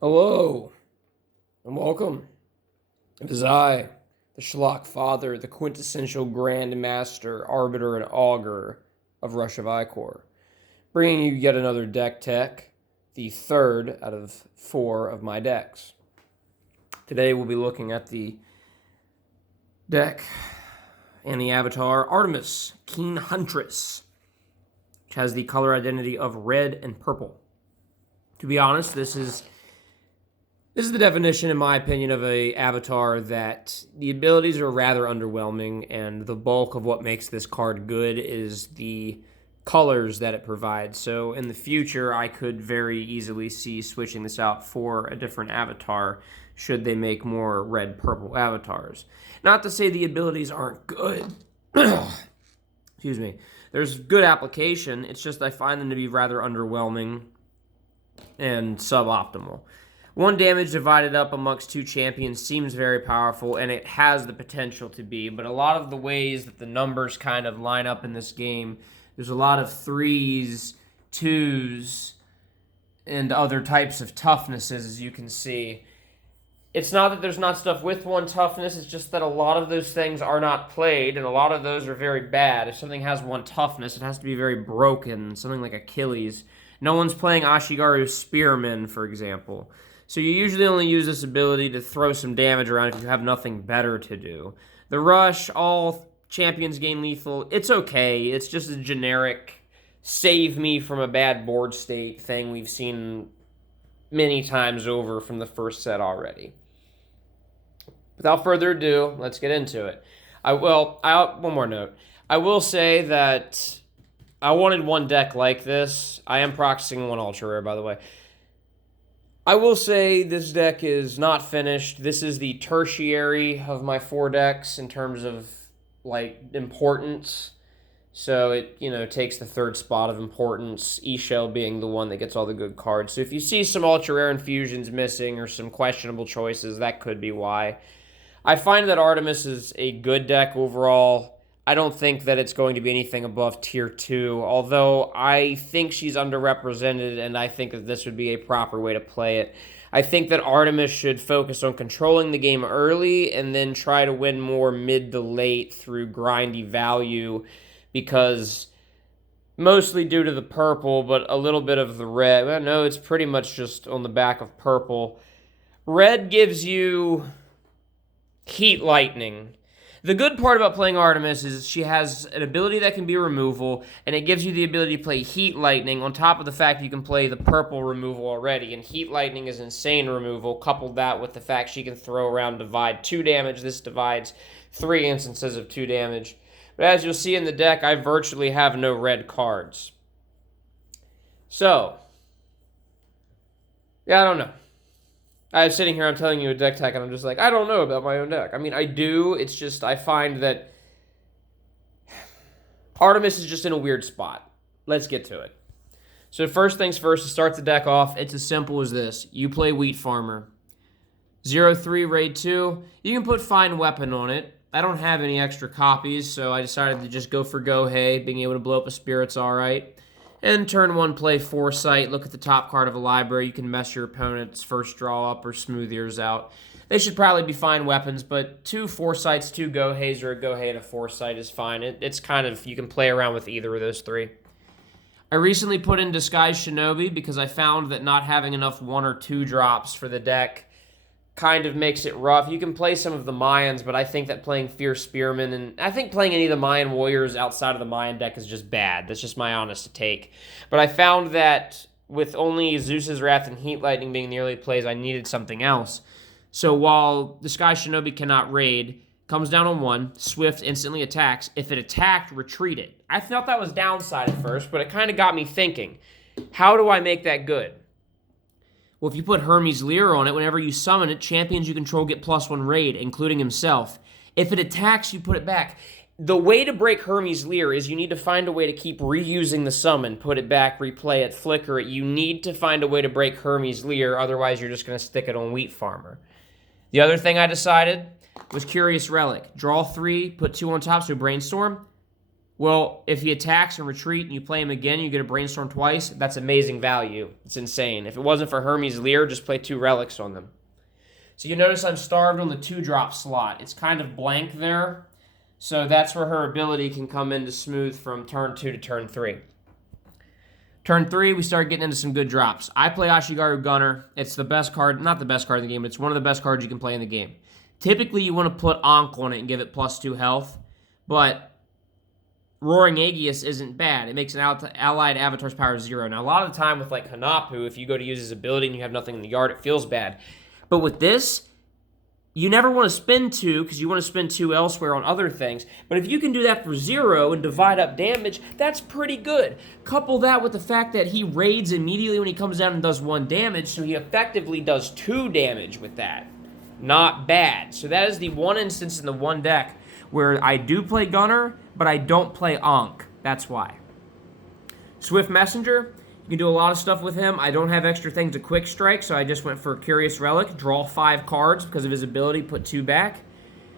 Hello, and welcome. It is I, the Schlock Father, the quintessential Grand Master, Arbiter, and Augur of Rush of Ikorr, bringing you yet another deck tech, the third out of 4 of my decks. Today we'll be looking at the deck and the avatar Artemis, Keen Huntress, which has the color identity of red and purple. To be honest, this is the definition, in my opinion, of a avatar that the abilities are rather underwhelming, and the bulk of what makes this card good is the colors that it provides. So in the future, I could very easily see switching this out for a different avatar should they make more red-purple avatars. Not to say the abilities aren't good. Excuse me. There's good application. It's just I find them to be rather underwhelming and suboptimal. 1 damage divided up amongst 2 champions seems very powerful, and it has the potential to be, but a lot of the ways that the numbers kind of line up in this game, there's a lot of 3s, 2s, and other types of toughnesses, as you can see. It's not that there's not stuff with 1 toughness, it's just that a lot of those things are not played, and a lot of those are very bad. If something has 1 toughness, it has to be very broken, something like Achilles. No one's playing Ashigaru Spearman, for example. So you usually only use this ability to throw some damage around if you have nothing better to do. The Rush, all champions gain lethal. It's okay. It's just a generic save me from a bad board state thing we've seen many times over from the first set already. Without further ado, let's get into it. One more note. I will say that I wanted 1 deck like this. I am practicing 1 ultra rare, by the way. I will say this deck is not finished. This is the tertiary of my 4 decks in terms of, importance. So it, takes the 3rd spot of importance, E-Shell being the one that gets all the good cards. So if you see some ultra rare infusions missing or some questionable choices, that could be why. I find that Artemis is a good deck overall. I don't think that it's going to be anything above tier 2, although I think she's underrepresented, and I think that this would be a proper way to play it. I think that Artemis should focus on controlling the game early and then try to win more mid to late through grindy value, because mostly due to the purple, but a little bit of the red. Well, no, it's pretty much just on the back of purple. Red gives you heat lightning. The good part about playing Artemis is she has an ability that can be removal, and it gives you the ability to play Heat Lightning on top of the fact you can play the purple removal already, and Heat Lightning is insane removal. Coupled that with the fact she can throw around Divide 2 damage. This divides 3 instances of 2 damage. But as you'll see in the deck, I virtually have no red cards. So, I don't know. I'm sitting here, I'm telling you a deck tech, and I'm just like, I don't know about my own deck. I mean, I do. It's just, I find that Artemis is just in a weird spot. Let's get to it. So first things first, to start the deck off, it's as simple as this. You play Wheat Farmer. 0-3, raid 2. You can put Fine Weapon on it. I don't have any extra copies, so I decided to just go for Gohei. Being able to blow up a Spirit's alright. And turn 1, play Foresight. Look at the top card of a library. You can mess your opponent's first draw up or smooth yours out. They should probably be fine weapons, but 2 Foresights, 2 Goheis, or a Gohei and a Foresight is fine. It's kind of, you can play around with either of those 3. I recently put in Disguise Shinobi because I found that not having enough 1 or 2 drops for the deck kind of makes it rough. You can play some of the Mayans, but I think that playing Fierce Spearman, and I think playing any of the Mayan warriors outside of the Mayan deck is just bad. That's just my honest take. But I found that with only Zeus's Wrath and Heat Lightning being the early plays, I needed something else. So while Disguise Shinobi cannot raid, comes down on 1, Swift instantly attacks. If it attacked, retreat it. I thought that was downside at first, but it kind of got me thinking, how do I make that good? Well, if you put Hermes Lear on it, whenever you summon it, champions you control get +1 raid, including himself. If it attacks, you put it back. The way to break Hermes Lear is you need to find a way to keep reusing the summon, put it back, replay it, flicker it. You need to find a way to break Hermes Lear, otherwise you're just going to stick it on Wheat Farmer. The other thing I decided was Curious Relic. Draw 3, put 2 on top, so Brainstorm. Well, if he attacks and retreat and you play him again, you get a Brainstorm twice, that's amazing value. It's insane. If it wasn't for Hermes Lear, just play 2 relics on them. So you notice I'm starved on the 2-drop slot. It's kind of blank there. So that's where her ability can come into smooth from turn 2 to turn 3. Turn 3, we start getting into some good drops. I play Ashigaru Gunner. It's the best card, not the best card in the game, but it's one of the best cards you can play in the game. Typically, you want to put Ankh on it and give it +2 health, but Roaring Aegeus isn't bad. It makes an allied avatar's power 0. Now, a lot of the time with like Hanapu, if you go to use his ability and you have nothing in the yard, it feels bad. But with this, you never want to spend 2 because you want to spend 2 elsewhere on other things. But if you can do that for 0 and divide up damage, that's pretty good. Couple that with the fact that he raids immediately when he comes down and does 1 damage, so he effectively does 2 damage with that. Not bad. So that is the one instance in the one deck where I do play Gunner, but I don't play Ankh. That's why. Swift Messenger, you can do a lot of stuff with him. I don't have extra things to quick strike, so I just went for Curious Relic, draw 5 cards because of his ability, put 2 back.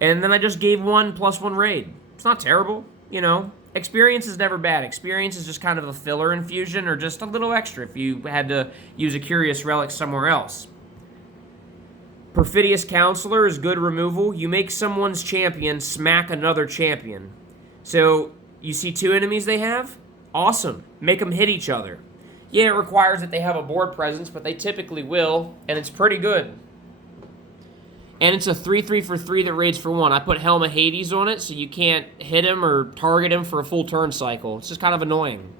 And then I just gave 1 +1 raid. It's not terrible, you know. Experience is never bad. Experience is just kind of a filler infusion or just a little extra if you had to use a Curious Relic somewhere else. Perfidious Counselor is good removal. You make someone's champion smack another champion. So, you see 2 enemies they have? Awesome. Make them hit each other. Yeah, it requires that they have a board presence, but they typically will, and it's pretty good. And it's a 3/3 for 3 that raids for 1. I put Helm of Hades on it, so you can't hit him or target him for a full turn cycle. It's just kind of annoying.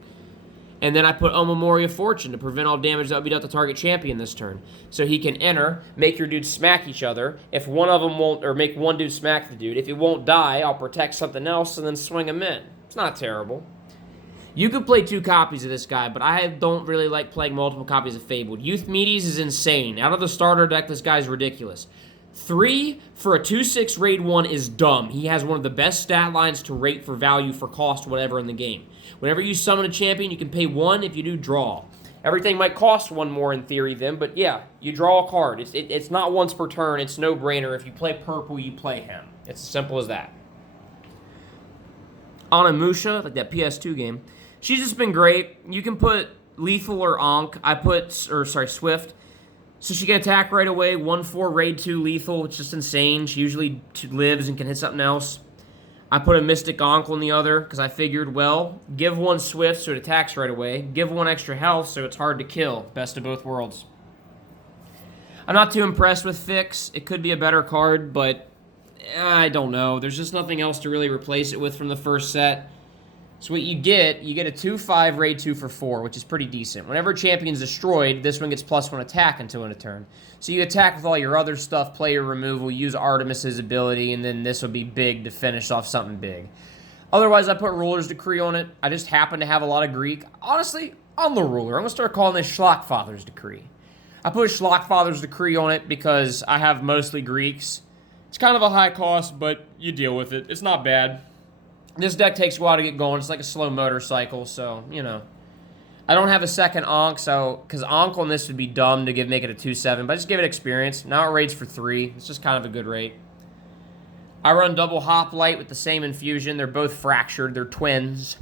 And then I put O Memoria Fortune to prevent all damage that would be dealt to target champion this turn. So he can enter, make your dudes smack each other. If one of them won't, or make one dude smack the dude. If he won't die, I'll protect something else and then swing him in. It's not terrible. You could play 2 copies of this guy, but I don't really like playing multiple copies of Fabled. Youth Medes is insane. Out of the starter deck, this guy's ridiculous. 3 for a 2/6 raid 1 is dumb. He has one of the best stat lines to rate for value for cost, whatever in the game. Whenever you summon a champion, you can pay 1. If you do, draw. Everything might cost 1 more in theory then, but yeah, you draw a card. It's not once per turn. It's no-brainer. If you play purple, you play him. It's as simple as that. Onimusha, like that PS2 game, she's just been great. You can put Lethal or Ankh. Swift. So she can attack right away. 1/4 raid 2 lethal, which is just insane. She usually lives and can hit something else. I put a Mystic Ankh on the other because I figured, well, give 1 Swift so it attacks right away. Give 1 extra health so it's hard to kill. Best of both worlds. I'm not too impressed with Fix. It could be a better card, but I don't know. There's just nothing else to really replace it with from the first set. So what you get a 2/5 raid 2 for 4, which is pretty decent. Whenever a champion's destroyed, this one gets +1 attack until end of turn. So you attack with all your other stuff, play your removal, use Artemis' ability, and then this will be big to finish off something big. Otherwise, I put Ruler's Decree on it. I just happen to have a lot of Greek. Honestly, I'm the ruler. I'm going to start calling this Schlockfather's Decree. I put Schlockfather's Decree on it because I have mostly Greeks. It's kind of a high cost, but you deal with it. It's not bad. This deck takes a while to get going. It's like a slow motorcycle, so, you know. I don't have a second Ankh, because Ankh on this would be dumb to make it a 2/7, but I just give it experience. Now it raids for 3. It's just kind of a good rate. I run double Hoplite with the same infusion. They're both fractured. They're twins.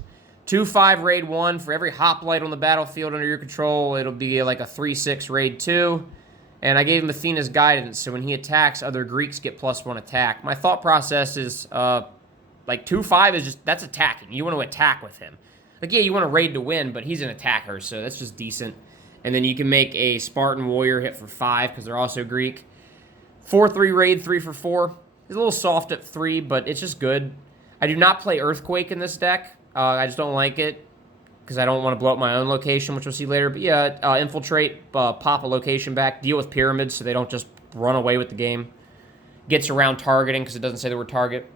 2/5 raid 1. For every Hoplite on the battlefield under your control, it'll be like a 3/6 raid 2. And I gave him Athena's Guidance, so when he attacks, other Greeks get +1 attack. My thought process is, like, 2/5 is just, that's attacking. You want to attack with him. Like, yeah, you want to raid to win, but he's an attacker, so that's just decent. And then you can make a Spartan Warrior hit for 5, because they're also Greek. 4/3 raid 3 for 4. He's a little soft at 3, but it's just good. I do not play Earthquake in this deck. I just don't like it, because I don't want to blow up my own location, which we'll see later. But yeah, Infiltrate, pop a location back, deal with Pyramids so they don't just run away with the game. Gets around targeting, because it doesn't say the word target.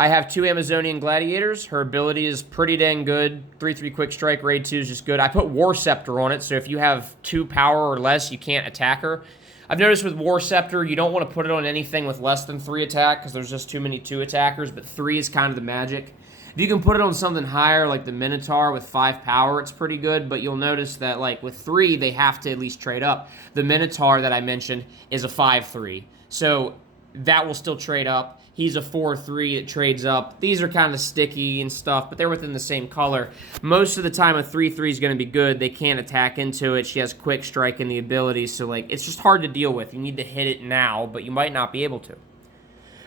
I have 2 Amazonian Gladiators. Her ability is pretty dang good. 3/3 Quick Strike, raid 2 is just good. I put War Scepter on it, so if you have 2 power or less, you can't attack her. I've noticed with War Scepter, you don't want to put it on anything with less than 3 attack, because there's just too many 2 attackers, but 3 is kind of the magic. If you can put it on something higher, like the Minotaur with 5 power, it's pretty good, but you'll notice that, like, with 3, they have to at least trade up. The Minotaur that I mentioned is a 5/3. So that will still trade up. He's a 4-3 that trades up. These are kind of sticky and stuff, but they're within the same color. Most of the time, a 3-3 is going to be good. They can't attack into it. She has quick strike and the ability, so like it's just hard to deal with. You need to hit it now, but you might not be able to.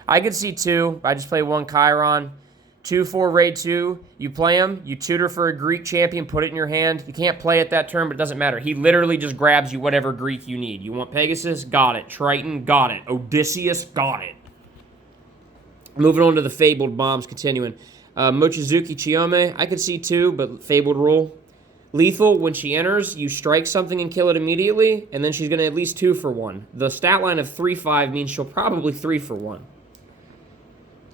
I could see 2. I just play 1 Chiron. 2-4 raid 2. You play him. You tutor for a Greek champion. Put it in your hand. You can't play it that turn, but it doesn't matter. He literally just grabs you whatever Greek you need. You want Pegasus? Got it. Triton? Got it. Odysseus? Got it. Moving on to the Fabled bombs, continuing. Mochizuki Chiyome, I could see 2, but Fabled rule. Lethal, when she enters, you strike something and kill it immediately, and then she's going to at least 2 for 1. The stat line of 3-5 means she'll probably 3 for 1.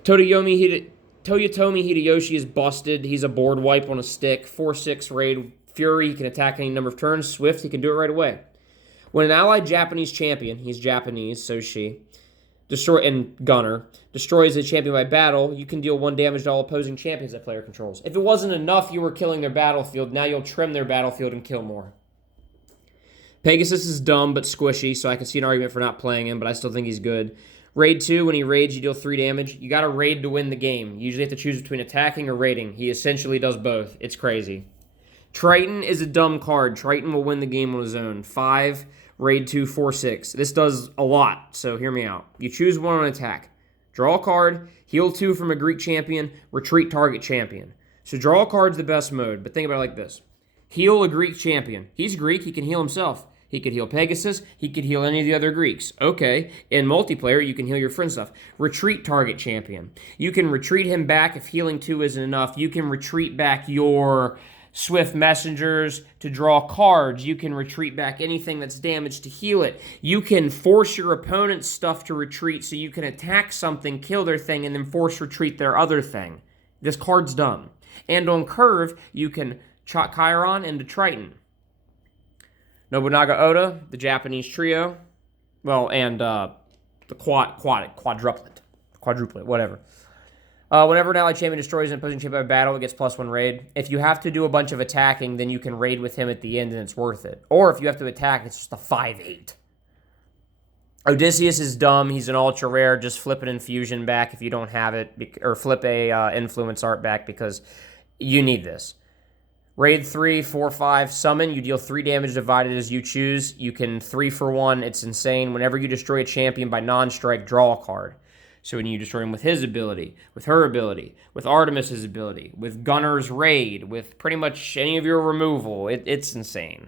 Toyotomi Hideyoshi is busted. He's a board wipe on a stick. 4-6 raid. Fury, he can attack any number of turns. Swift, he can do it right away. When an allied Japanese champion, he's Japanese, so she, destroys a champion by battle, you can deal 1 damage to all opposing champions that player controls. If it wasn't enough you were killing their battlefield, now you'll trim their battlefield and kill more. Pegasus is dumb but squishy, so I can see an argument for not playing him, but I still think he's good. Raid 2, when he raids, you deal 3 damage. You got to raid to win the game. You usually have to choose between attacking or raiding. He essentially does both. It's crazy. Triton is a dumb card. Triton will win the game on his own. 5, raid 2, 4-6. This does a lot, so hear me out. You choose 1 on attack. Draw a card, heal 2 from a Greek champion, retreat target champion. So draw a card's the best mode, but think about it like this. Heal a Greek champion. He's Greek, he can heal himself. He could heal Pegasus. He could heal any of the other Greeks. Okay, in multiplayer, you can heal your friend stuff. Retreat target champion. You can retreat him back if healing 2 isn't enough. You can retreat back your Swift Messengers to draw cards. You can retreat back anything that's damaged to heal it. You can force your opponent's stuff to retreat so you can attack something, kill their thing, and then force retreat their other thing. This card's done. And on curve, you can chalk Chiron into Triton. Nobunaga Oda, the Japanese trio, well, and the quadruplet, whatever. Whenever an allied champion destroys an opposing champion by battle, it gets +1 raid. If you have to do a bunch of attacking, then you can raid with him at the end, and it's worth it. Or if you have to attack, it's just a 5-8. Odysseus is dumb. He's an ultra rare. Just flip an infusion back if you don't have it, or flip a influence art back because you need this. Raid 3, 4, 5, summon. You deal 3 damage divided as you choose. You can 3 for 1. It's insane. Whenever you destroy a champion by non-strike, draw a card. So when you destroy him with his ability, with her ability, with Artemis's ability, with Gunner's raid, with pretty much any of your removal, it's insane.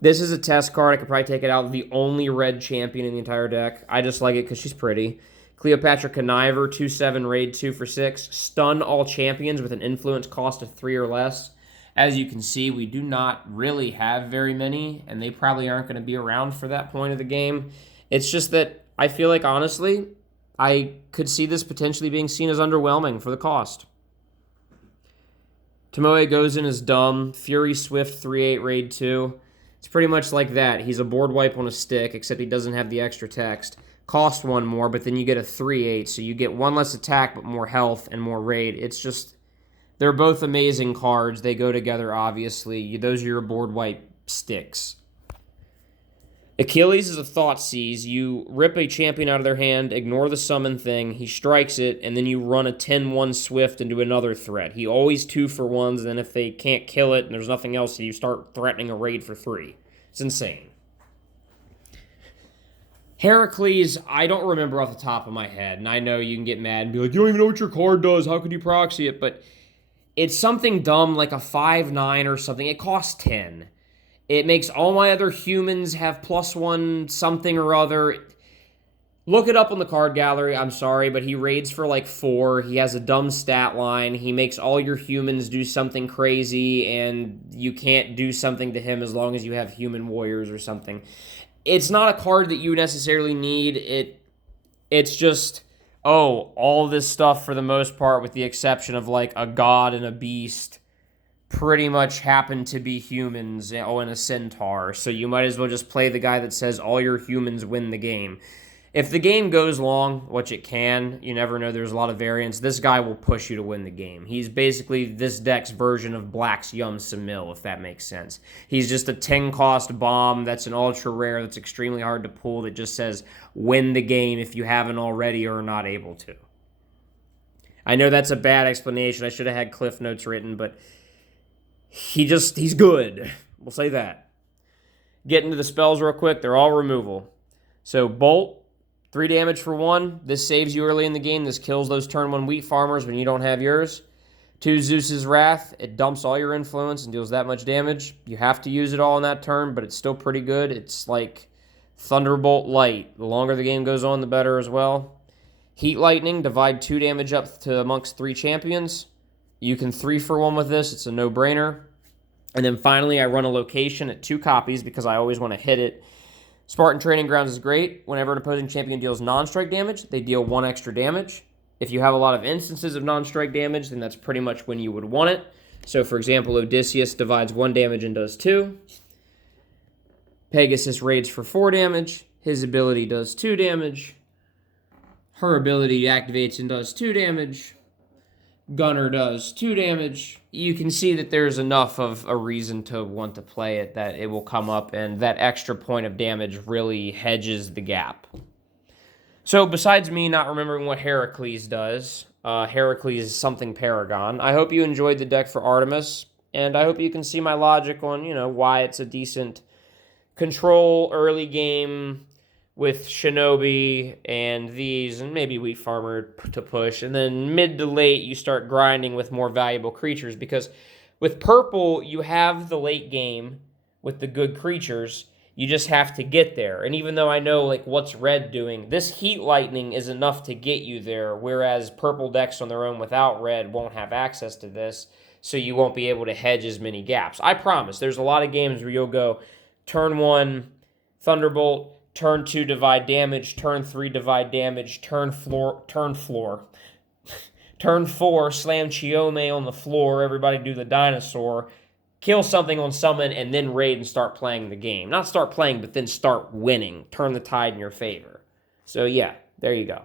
This is a test card. I could probably take it out. The only red champion in the entire deck. I just like it because she's pretty. Cleopatra Conniver, 2-7, raid 2 for 6. Stun all champions with an influence cost of 3 or less. As you can see, we do not really have very many, and they probably aren't going to be around for that point of the game. It's just that I feel like, honestly, I could see this potentially being seen as underwhelming for the cost. Tomoe goes in as dumb. Fury Swift, 3-8, raid 2. It's pretty much like that. He's a board wipe on a stick, except he doesn't have the extra text. Cost 1 more, but then you get a 3-8, so you get 1 less attack, but more health and more raid. It's just, they're both amazing cards. They go together, obviously. Those are your board wipe sticks. Achilles is a Thought Seize. You rip a champion out of their hand, ignore the summon thing, he strikes it, and then you run a 10-1 Swift into another threat. He always 2 for 1s, and then if they can't kill it and there's nothing else, you start threatening a raid for 3. It's insane. Heracles, I don't remember off the top of my head, and I know you can get mad and be like, you don't even know what your card does, how could you proxy it? But it's something dumb like a 5-9 or something. It costs 10. It makes all my other humans have +1 something or other. Look it up on the card gallery, I'm sorry, but he raids for like 4. He has a dumb stat line. He makes all your humans do something crazy, and you can't do something to him as long as you have human warriors or something. It's not a card that you necessarily need. It's just, all this stuff for the most part, with the exception of like a god and a beast, pretty much happen to be humans, and a centaur. So you might as well just play the guy that says all your humans win the game. If the game goes long, which it can, you never know, there's a lot of variance, this guy will push you to win the game. He's basically this deck's version of Black's Yum Samil, if that makes sense. He's just a 10-cost bomb that's an ultra rare that's extremely hard to pull that just says, win the game if you haven't already or are not able to. I know that's a bad explanation. I should have had Cliff Notes written, but he's good. We'll say that. Get into the spells real quick. They're all removal. So Bolt, 3 damage for 1. This saves you early in the game. This kills those turn 1 wheat farmers when you don't have yours. 2 Zeus's Wrath. It dumps all your influence and deals that much damage. You have to use it all in that turn, but it's still pretty good. It's like Thunderbolt Light. The longer the game goes on, the better as well. Heat Lightning, divide 2 damage up to amongst 3 champions. You can 3 for 1 with this. It's a no-brainer. And then finally, I run a location at 2 copies because I always want to hit it. Spartan Training Grounds is great. Whenever an opposing champion deals non-strike damage, they deal 1 extra damage. If you have a lot of instances of non-strike damage, then that's pretty much when you would want it. So, for example, Odysseus divides 1 damage and does 2. Pegasus raids for 4 damage. His ability does 2 damage. Her ability activates and does 2 damage. Gunner does 2 damage. You can see that there's enough of a reason to want to play it that it will come up, and that extra point of damage really hedges the gap. So besides me not remembering what Heracles does, Heracles is something Paragon. I hope you enjoyed the deck for Artemis, and I hope you can see my logic on, why it's a decent control early game with Shinobi and these, and maybe Wheat Farmer to push. And then mid to late, you start grinding with more valuable creatures. Because with purple, you have the late game with the good creatures. You just have to get there. And even though I know what's red doing, this Heat Lightning is enough to get you there. Whereas purple decks on their own without red won't have access to this. So you won't be able to hedge as many gaps. I promise, there's a lot of games where you'll go turn 1, Thunderbolt, turn 2, divide damage. Turn 3, divide damage. Turn 4, slam Chiome on the floor. Everybody do the dinosaur. Kill something on summon, and then raid and start playing the game. Not start playing, but then start winning. Turn the tide in your favor. So yeah, there you go.